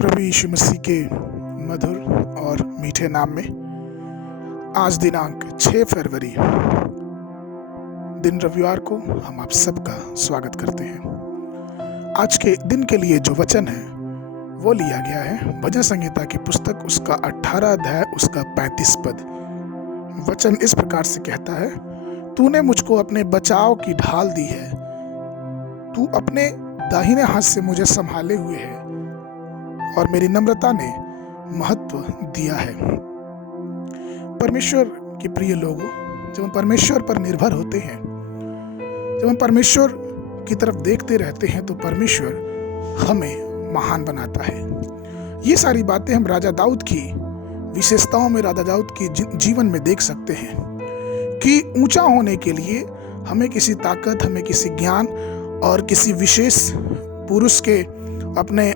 प्रभु यीशु मसीह के मधुर और मीठे नाम में आज दिनांक 6 फरवरी दिन रविवार को हम आप सबका स्वागत करते हैं। आज के दिन के लिए जो वचन है वो लिया गया है भजन संहिता की पुस्तक उसका 18 अध्याय उसका 35 पद। वचन इस प्रकार से कहता है, तूने मुझको अपने बचाव की ढाल दी है, तू अपने दाहिने हाथ से मुझे संभाले हुए है और मेरी नम्रता ने महत्व दिया है। परमेश्वर के प्रिय लोगों, जब हम परमेश्वर पर निर्भर होते हैं, जब हम परमेश्वर की तरफ देखते रहते हैं तो परमेश्वर हमें महान बनाता है। ये सारी बातें हम राजा दाऊद की विशेषताओं में, राजा दाऊद के जीवन में देख सकते हैं कि ऊंचा होने के लिए हमें किसी ताकत, हमें किसी ज्ञान और किसी विशेष पुरुष के अपने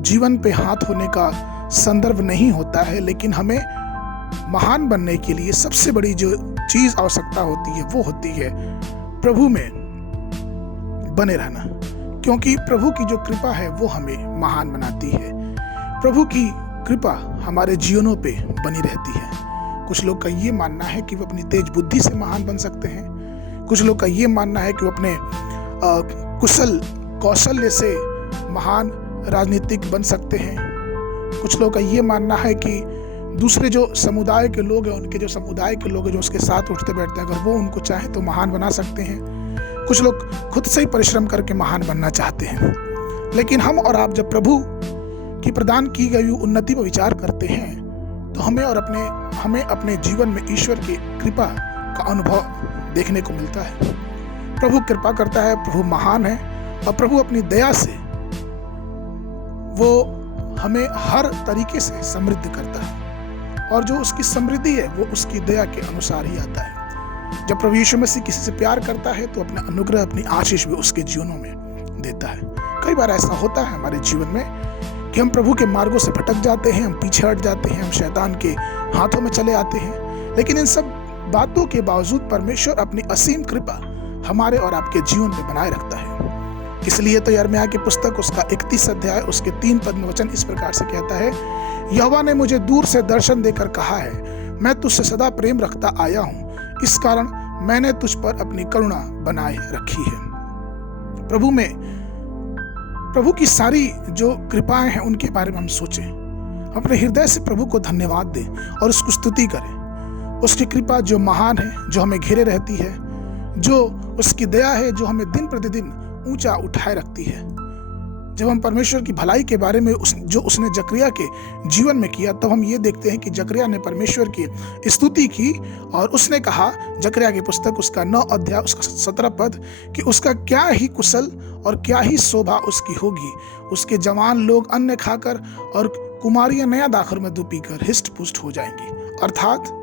जीवन पे हाथ होने का संदर्भ नहीं होता है, लेकिन हमें महान बनने के लिए सबसे बड़ी जो चीज आवश्यकता होती है वो होती है प्रभु में बने रहना, क्योंकि प्रभु की जो कृपा है वो हमें महान बनाती है। प्रभु की कृपा हमारे जीवनों पे बनी रहती है। कुछ लोग का ये मानना है कि वो अपनी तेज बुद्धि से महान बन सकते हैं, कुछ लोग का ये मानना है कि वो अपने कुशल कौशल्य से महान राजनीतिक बन सकते हैं, कुछ लोग का ये मानना है कि दूसरे जो समुदाय के लोग हैं, उनके जो समुदाय के लोग हैं जो उसके साथ उठते बैठते हैं, अगर वो उनको चाहे तो महान बना सकते हैं। कुछ लोग खुद से ही परिश्रम करके महान बनना चाहते हैं। लेकिन हम और आप जब प्रभु की प्रदान की गई उन्नति पर विचार करते हैं तो हमें अपने जीवन में ईश्वर की कृपा का अनुभव देखने को मिलता है। प्रभु कृपा करता है, प्रभु महान है और प्रभु अपनी दया से वो हमें हर तरीके से समृद्ध करता है और जो उसकी समृद्धि है वो उसकी दया के अनुसार ही आता है। जब प्रभु यीशु मसीह किसी से प्यार करता है तो अपना अनुग्रह, अपनी आशीष भी उसके जीवनों में देता है। कई बार ऐसा होता है हमारे जीवन में कि हम प्रभु के मार्गों से भटक जाते हैं, हम पीछे हट जाते हैं, हम शैतान के हाथों में चले आते हैं, लेकिन इन सब बातों के बावजूद परमेश्वर अपनी असीम कृपा हमारे और आपके जीवन में बनाए रखता है। इसलिए तो यिर्मयाह की पुस्तक उसका 31 अध्याय उसके 3 पद में वचन इस प्रकार से कहता है, यहोवा ने मुझे दूर से दर्शन देकर कहा है, मैं तुझसे सदा प्रेम रखता आया हूं, इस कारण मैंने तुझ पर अपनी करुणा बनाए रखी है। प्रभु की सारी जो कृपाएं हैं उनके बारे में हम सोचें, अपने हृदय से प्रभु को धन्यवाद दें और उसकी स्तुति करें। उसकी कृपा जो महान है, जो हमें घेरे रहती है, जो उसकी दया है जो हमें दिन प्रतिदिन ऊंचा उठाए रखती है। जब हम परमेश्वर की भलाई के बारे में जो उसने जकरिया के जीवन में किया, तब हम ये देखते हैं कि जकरिया ने परमेश्वर की स्तुति की और उसने कहा, जकरिया की पुस्तक उसका 9 अध्याय उसका 17 पद, कि उसका क्या ही कुशल और क्या ही शोभा उसकी होगी। उसके जवान लोग अन्न खाकर और कुमारियां नया दाखर में दूध पीकर हिष्ट पुष्ट हो जाएंगी। अर्थात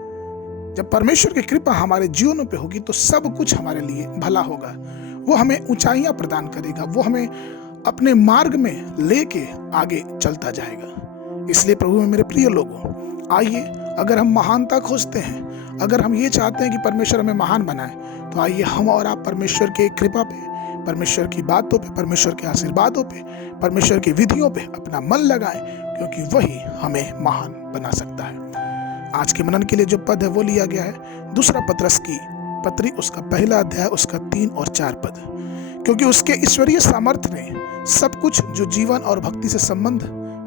जब परमेश्वर की कृपा हमारे जीवनों पे होगी तो सब कुछ हमारे लिए भला होगा। वो हमें ऊंचाइयां प्रदान करेगा, वो हमें अपने मार्ग में लेके आगे चलता जाएगा। इसलिए प्रभु में मेरे प्रिय लोगों, आइए, अगर हम महानता खोजते हैं, अगर हम ये चाहते हैं कि परमेश्वर हमें महान बनाए, तो आइए हम और आप परमेश्वर के कृपा पे, परमेश्वर की बातों पे, परमेश्वर के आशीर्वादों पे, परमेश्वर की विधियों पे अपना मन लगाएं, क्योंकि वही हमें महान बना सकता है। आज के मनन के लिए जो पद है वो लिया गया है 2 पतरस की पत्री उसका 1 अध्याय उसका 3 और 4 पद, क्योंकि उसके ईश्वरीय सामर्थ्य ने सब कुछ जो जीवन और भक्ति से संबंध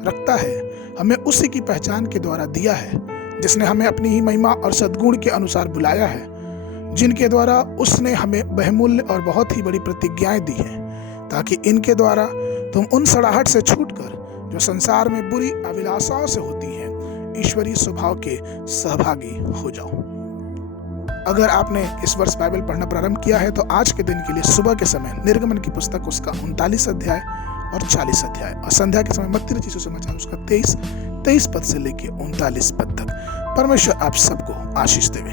रखता है हमें उसी की पहचान के द्वारा दिया है, जिसने हमें अपनी ही महिमा और सद्गुण के अनुसार बुलाया है, जिनके द्वारा उसने हमें बहुमूल्य और बहुत ही बड़ी प्रतिज्ञाएं दी हैं, ताकि इनके द्वारा तुम उन सड़ाहट से छूटकर जो संसार में बुरी अभिलाषाओं से होती हैं ईश्वरीय स्वभाव के सहभागी हो जाओ। अगर आपने इस वर्ष बाइबल पढ़ना प्रारंभ किया है तो आज के दिन के लिए सुबह के समय निर्गमन की पुस्तक उसका 39 अध्याय और 40 अध्याय और संध्या के समय मत्ती रचित सुसमाचार उसका 23 पद से लेकर 39 पद तक। परमेश्वर आप सबको आशीष देवे।